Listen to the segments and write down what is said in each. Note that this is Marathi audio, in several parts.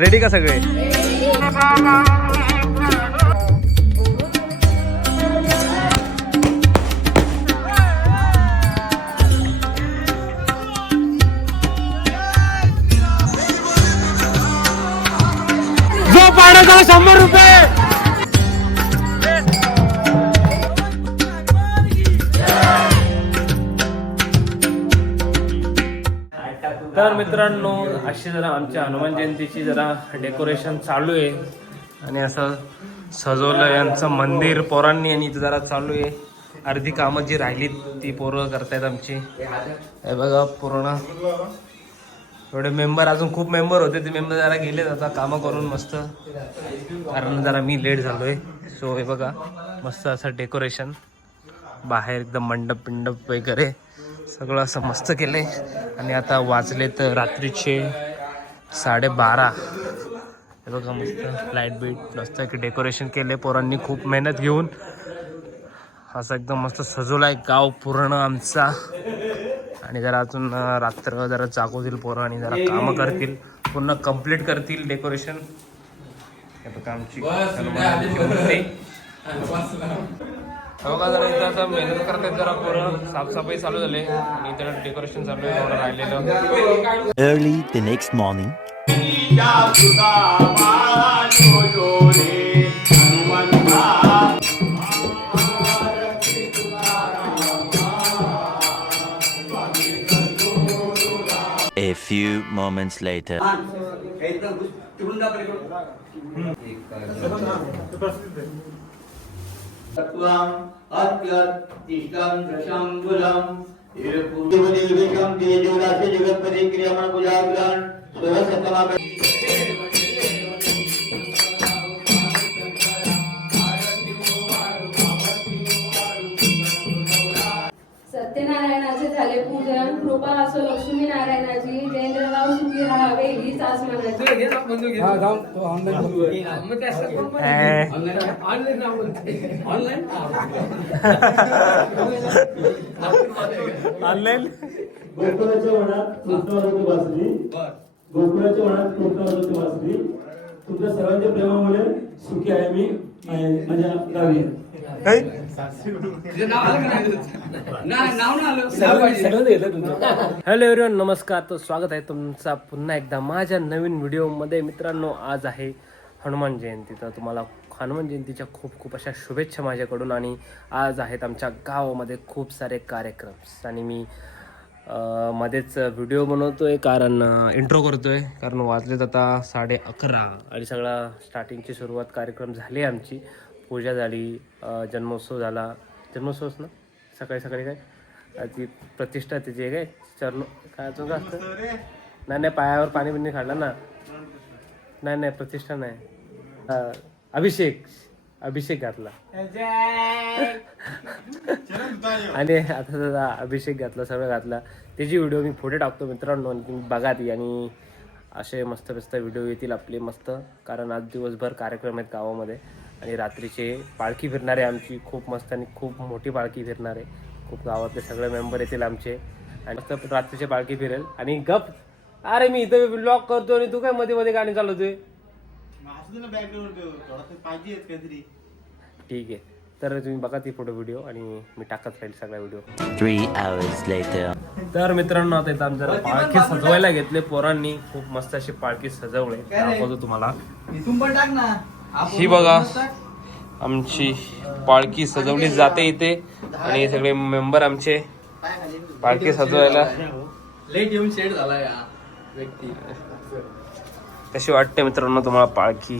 रेडी का सगळे? जो पाण्याचा शंभर रुपये तर मित्रांनो अशी जरा आमच्या हनुमान जयंतीची जरा डेकोरेशन चालू आहे. आणि असं सजवलं यांचं मंदिर पोरांनी आणि इथं जरा चालू आहे. अर्धी कामं जी राहिलीत ती पोरं करतायत आमची. हे बघा पूर्ण. एवढे मेंबर अजून खूप मेंबर होते ते मेंबर जरा गेलेत आता कामं करून मस्त. कारण जरा मी लेट झालोय. सो हे बघा मस्त असं डेकोरेशन बाहेर एकदम मंडप पिंडप वगैरे. सगळं असं मस्त केलंय. आणि आता वाजले तर रात्रीचे साडेबारा. हे बघा मस्त लाइट बीट मस्त एक डेकोरेशन केले पोरांनी खूप मेहनत घेऊन. असं एकदम मस्त सजवलाय गाव पूर्ण आमचा. आणि जरा अजून रात्र जरा जागवतील पोरं आणि जरा कामं करतील. पूर्ण कंप्लीट करतील डेकोरेशन हे बघा आमची. हो का जरा इथं असं मेहनत करतात जरा पोरं. साफसफाई चालू झाले. आणि इथं डेकोरेशन चालू आहे थोडं राहिलेलं. Early the next morning. A few moments later. तत्त्वम् अत्यतिष्ठं दशाङ्गुलम् देवदेवेशं तेजोराशि जगत्पति क्रियमण पूजाग्रान् स्वसतमा सत्यनारायणाचे झाले पूजन कृपा असो लक्ष्मी नारायणाची जयेंद्रराव सुखी आस म्हणायची ऑनलाईन गोकुळाच्या वनात कृष्णावरती वाचली गोकुळाच्या वनात कृष्णावरती वाचली तुमच्या सर्वांच्या प्रेमामुळे सुखी आहे मी माझ्या गावी. हॅलो एव्हरीवन नमस्कार. तर स्वागत आहे तुमचा पुन्हा एकदा माझ्या नवीन व्हिडिओमध्ये. मित्रांनो आज आहे हनुमान जयंती. तर तुम्हाला हनुमान जयंतीच्या खूप खूप अशा शुभेच्छा माझ्याकडून. आणि आज आहेत आमच्या गावामध्ये खूप सारे कार्यक्रम. आणि मी मध्येच व्हिडिओ बनवतोय कारण इंट्रो करतोय. कारण वाजलेत आता साडे अकरा. आणि सगळा स्टार्टिंगची सुरुवात कार्यक्रम झाली आमची. पूजा झाली जन्मोत्सव झाला. जन्मोत्सवच ना? सकाळी सकाळी काय? ती प्रतिष्ठा त्याची काय चरण काय अजून काय असतं? नाही नाही पायावर पाणी बिणी काढलं ना. नाही नाही प्रतिष्ठा नाही. अभिषेक. अभिषेक घातला. आणि आता जरा अभिषेक घातला सगळं घातला. त्याची व्हिडिओ मी पुढे टाकतो मित्रांनो आणि तुम्ही बघा ती. आणि असे मस्त मस्त व्हिडिओ येतील आपले मस्त. कारण आज दिवसभर कार्यक्रम आहेत गावामध्ये. आणि रात्रीचे पालखी फिरणार आहे आमची खूप मस्त आणि खूप मोठी पालखी फिरणार. आहे खूप गावातले सगळे मेंबर येतील आमचे. आणि मस्त रात्रीचे पालखी फिरेल. आणि गप! अरे मी इथं ब्लॉग करतो आणि तू काय मध्ये मध्ये गाणी चालवतोय? ठीक आहे. तर तुम्ही बघा ती फोटो व्हिडिओ आणि मी टाकत राहील सगळा व्हिडिओ Three hours later. तर मित्रांनो आता इथं आमच्या पालखी सजवायला घेतले पोरांनी. खूप मस्त अशी पालखी सजवले. दाखवतो तुम्हाला. इथून पण टाक ना. ही बघा. आमची पालखी सजवली जाते इथे. आणि सगळे मेंबर आमचे पालखी सजवायला. लेट येऊन शेड झाला या व्यक्ती. कशी वाटते मित्रांनो तुम्हाला पालखी?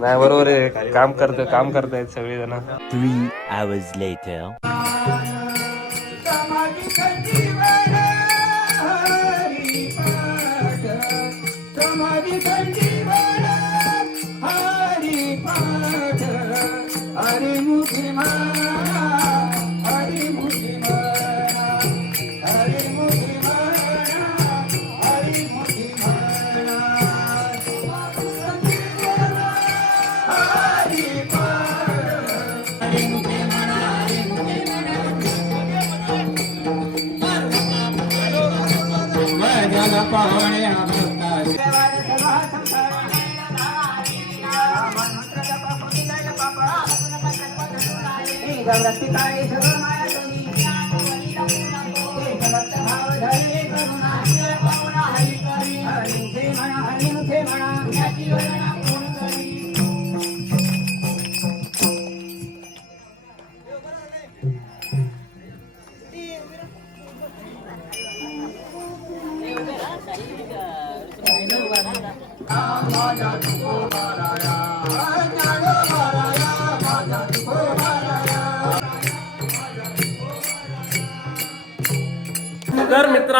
नाही बरोबर आहे. काम करत काम करतायत सगळे जण Bye.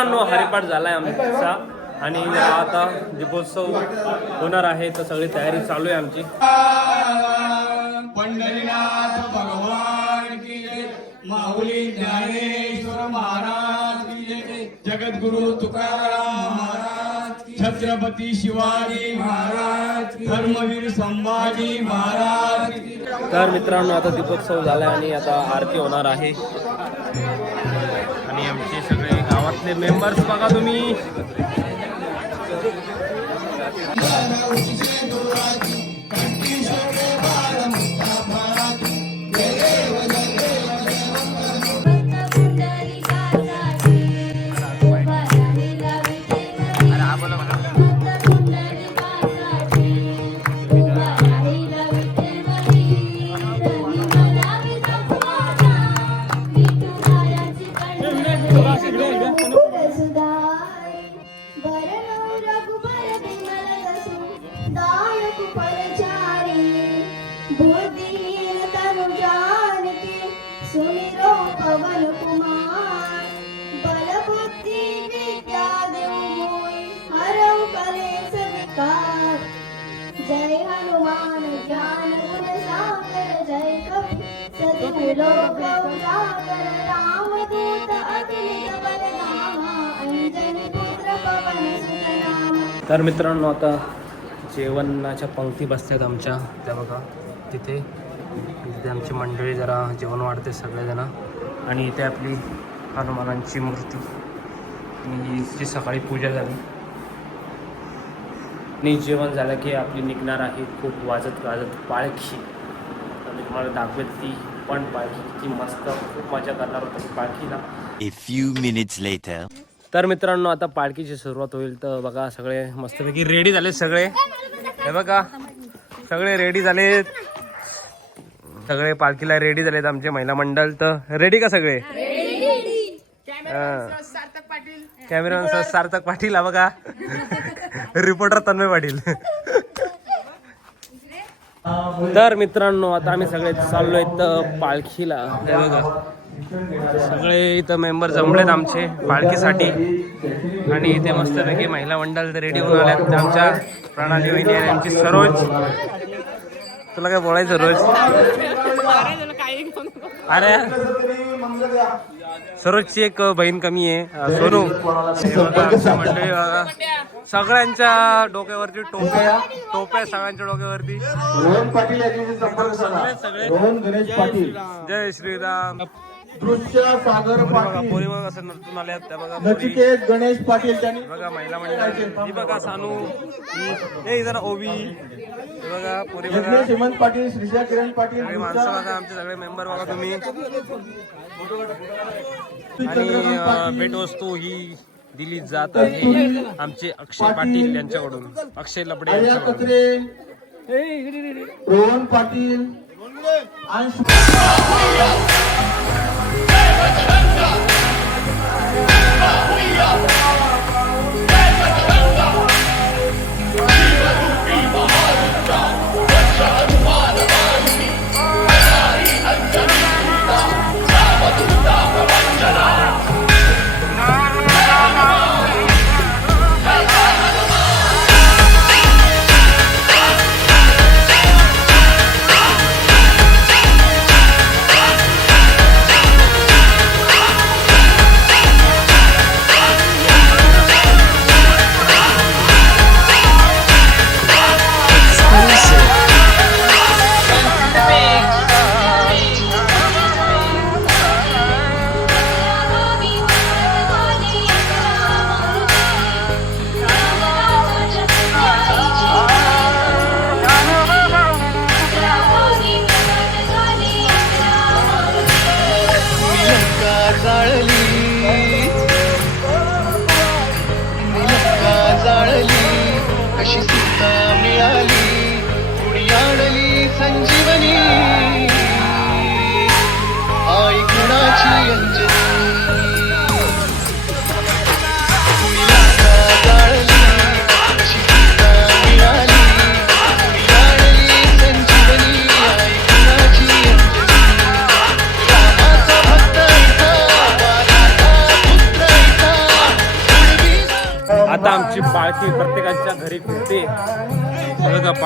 मित्रांनो हरिपाठ झालाय आमचा. आणि आता दीपोत्सव होणार आहे तर सगळी तयारी चालू आहे आमची. पंढरीनाथ भगवान की माऊली ज्ञानेश्वर महाराज की जगद्गुरु तुकाराम महाराज छत्रपती शिवाजी महाराज धर्मवीर संभाजी महाराज तर मित्रांनो आता दीपोत्सव झालाय आणि आता आरती होणार आहे. आपले मेंबर्स बघा तुम्ही. तर मित्रांनो आता जेवणाच्या पंक्ती बसतात आमच्या. त्या बघा तिथे तिथे आमची मंडळी जरा जेवण वाढते सगळेजण. आणि इथे आपली हनुमानांची मूर्ती. आणि जी सकाळी पूजा झाली. आणि जेवण झालं की आपली निघणार आहे खूप वाजत गाजत पालखी. तर मी तुम्हाला दाखवेल ती पण पालखी. किती मस्त खूप मजा करणार होती पालखीला. तर मित्रांनो आता पालखीची सुरुवात होईल. तर बघा सगळे मस्तपैकी रेडी झाले सगळे. हे बघा सगळे रेडी झालेत. सगळे पालखीला रेडी झालेत आमचे महिला मंडळ. तर रेडी का सगळे? कॅमेरा सार्थक पाटील. हा बघा. रिपोर्टर तन्मय पाटील. तर मित्रांनो आता आम्ही सगळे चाललोय तर पालखीला. हे बघा. सगळे इथं मेंबर जमलेत आमचे पालखीसाठी. आणि इथे मस्तपैकी महिला मंडळ रेडी होऊन आल्यात. आमच्या प्रणाली वहिनी आणि आमची सरोज. तुला काय बोलायचं रोज? अरे सरोजची एक बहीण कमी आहे सोनू. मंडळी. सगळ्यांच्या डोक्यावरती टोप्या टोप्या सगळ्यांच्या डोक्यावरती. रोहन पाटील सगळे सगळे. रोहन गणेश पाटील. जय श्रीराम. दृश्य सागर पाटील. पोरी बघा असं नटून आल्यात त्या बघा पोरी नचिकेत गणेश पाटील त्यांनी. बघा महिला मंडळ. ही बघा सानू. ही हे जरा ओवी. हे बघा पोरी बघा. यज्ञेश हेमंत पाटील श्रीजा किरण पाटील सगळे माणसं बघा आमचे सगळे मेंबर बघा तुम्ही. आणि अं, भेटवस्तू ही दिली जात आहे आमचे अक्षय पाटील. यांच्याकडून. अक्षय लपडे आर्या यांच्याकडून. कत्रे. रोहन पाटील. 圈子，不一样。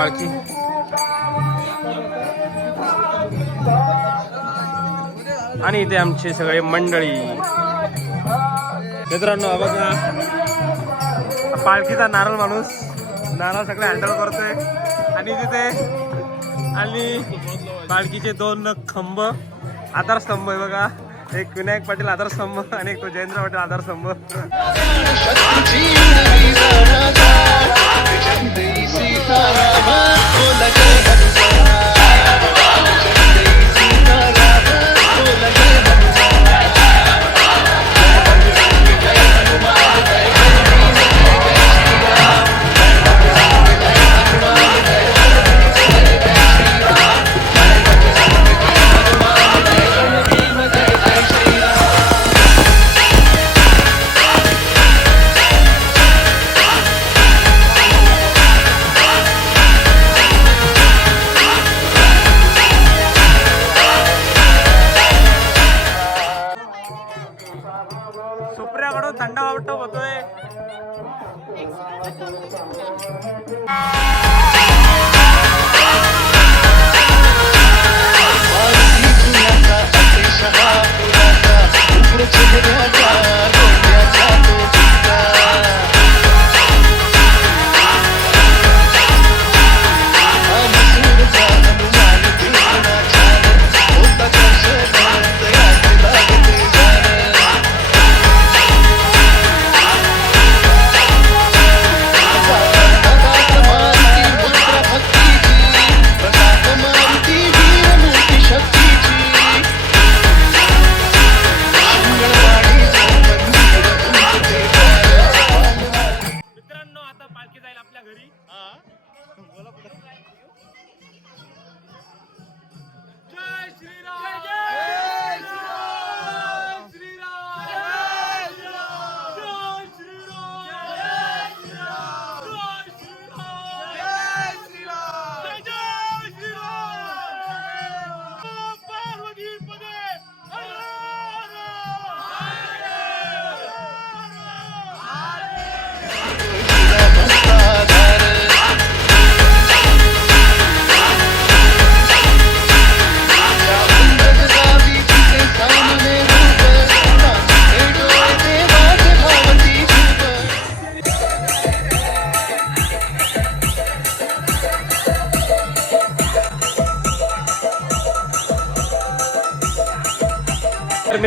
पालखी आणि इथे आमचे सगळे मंडळी. मित्रांनो बघा. पालखीचा नारळ माणूस. नारळ सगळे हँडल करतोय. आणि तिथे आणि पालखीचे दोन खंब. आधारस्तंभ आहे बघा. एक विनायक पाटील आधारस्तंभ आणि एक तो जयेंद्र पाटील आधारस्तंभ. సీతారామ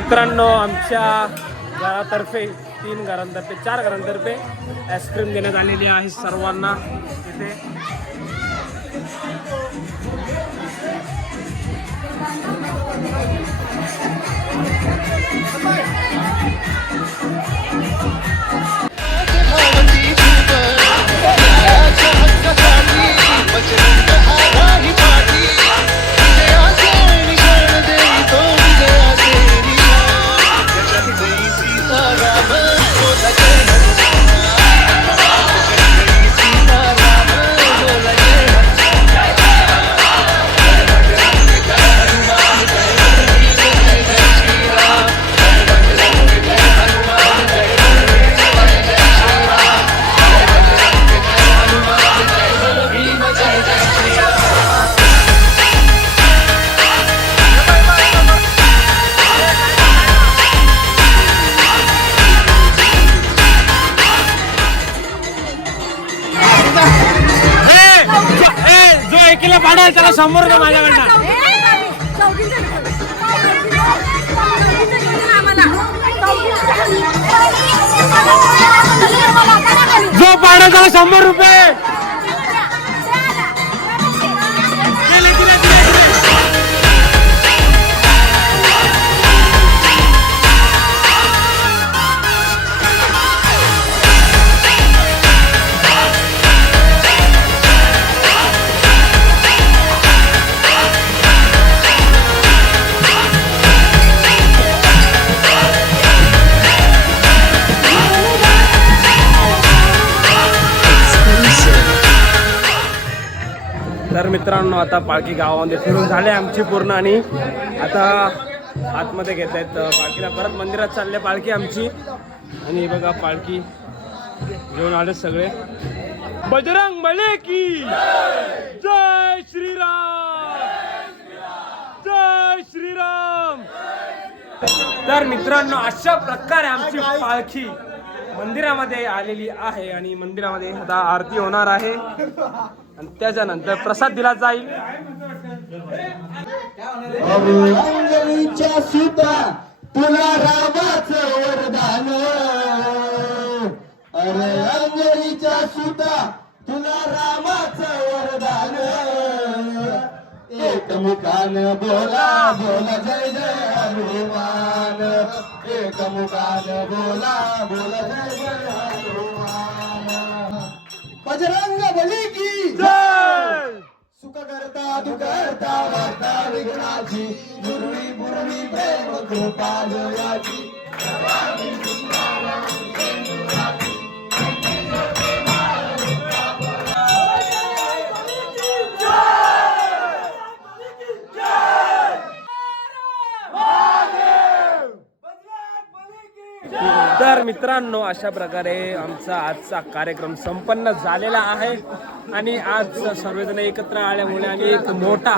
मित्रांनो आमच्या घरातर्फे तीन घरांतर्फे चार घरांतर्फे आईस्क्रीम देण्यात आलेली आहे सर्वांना. इथे. ए, शंभर रुपये माझ्याकडनं? जो त्याला शंभर रुपये. मित्रांनो आता पालखी गावामध्ये फिरून झाले आमची पूर्ण आणि आता आतमध्ये घेत आहेत. पालखीला परत मंदिरात चालले पालखी आमची. आणि बघा पालखी घेऊन आले सगळे. बजरंग बले की जय श्रीराम! जय श्रीराम! तर मित्रांनो अशा प्रकारे आमची पालखी मंदिरामध्ये आलेली आहे आणि मंदिरामध्ये आता आरती होणार आहे. आणि त्याच्यानंतर प्रसाद दिला जाईल. सुता तुला रामाच वरदान. अरे अंजलीच्या सुता तुला रामाच वरदान. एक मुखान बोला बोला जय जय हनुमान. एक मुखान बोला बोला जय जय हनुमान. बजरंग बली की। जय! सुख करता दुख करता वार्ता विघ्नाची गुरुवी गुरुवी प्रेम कृपा जयाची तर मित्रांनो अशा प्रकारे आमचा आजचा कार्यक्रम संपन्न झालेला आहे. आणि आज सर्वजण एकत्र आल्यामुळे आणि एक मोठा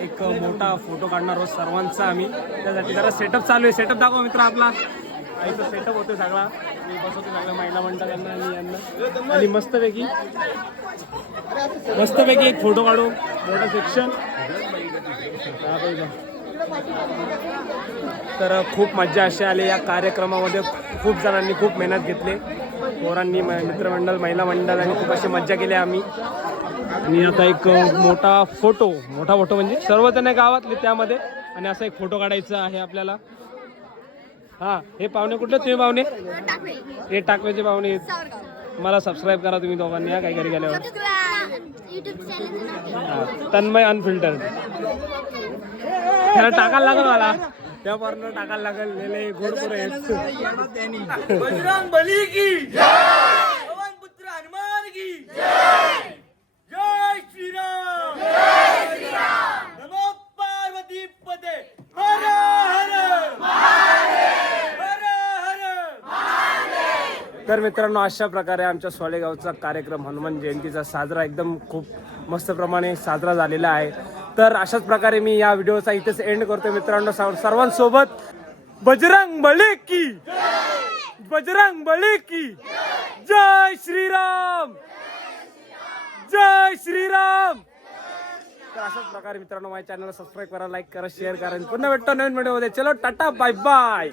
एक मोठा फोटो काढणार आहोत सर्वांचा आम्ही. त्यासाठी जरा सेटअप चालू आहे. सेटअप दाखवा मित्र आपला. आईचा सेटअप होतो सगळा. मी बसवतो सगळ्या महिला मंडळांना आणि यांना. आणि मस्तपैकी मस्तपैकी एक फोटो काढू. मोठं सेक्शन तर खूप मजा अशी आली या कार्यक्रमामध्ये. खूप जणांनी खूप मेहनत घेतली. पोरांनी म- मित्रमंडळ महिला मंडळ आणि खूप अशी मज्जा केली आम्ही. आणि आता एक मोठा फोटो मोठा फोटो म्हणजे सर्वजण गावातले त्यामध्ये. आणि असा एक फोटो काढायचा आहे आपल्याला. हा हे पाहुणे कुठले तुम्ही पाहुणे? हे टाकव्याचे पाहुणे. मला सबस्क्राईब करा तुम्ही दोघांनी या काही घरी गेल्यावर. तन्मय अनफिल्टर त्याला टाकायला लागल मला. त्या पर्यंत टाकायला लागल लेले गोड पोरं. आहेत. बजरंग बली की पवन पुत्र हनुमान की जय! श्रीराम जय श्रीराम! नमो पार्वती पदे। हर हर। हर हर। तर मित्रांनो अशा प्रकारे आमच्या सोलेगावचा कार्यक्रम हनुमान जयंतीचा साजरा एकदम खूप मस्त प्रमाणे साजरा झालेला आहे. तर अशाच प्रकारे मी या व्हिडिओचा इथेच एंड करतो मित्रांनो. सर्वांसोबत बजरंग बळे की. बजरंग बळे की. जय श्रीराम. जय श्रीराम. तर अशाच प्रकारे मित्रांनो माझ्या चॅनलला सबस्क्राईब करा लाईक करा शेअर करा. पुन्हा भेटतो नवीन व्हिडिओमध्ये चलो टाटा बाय बाय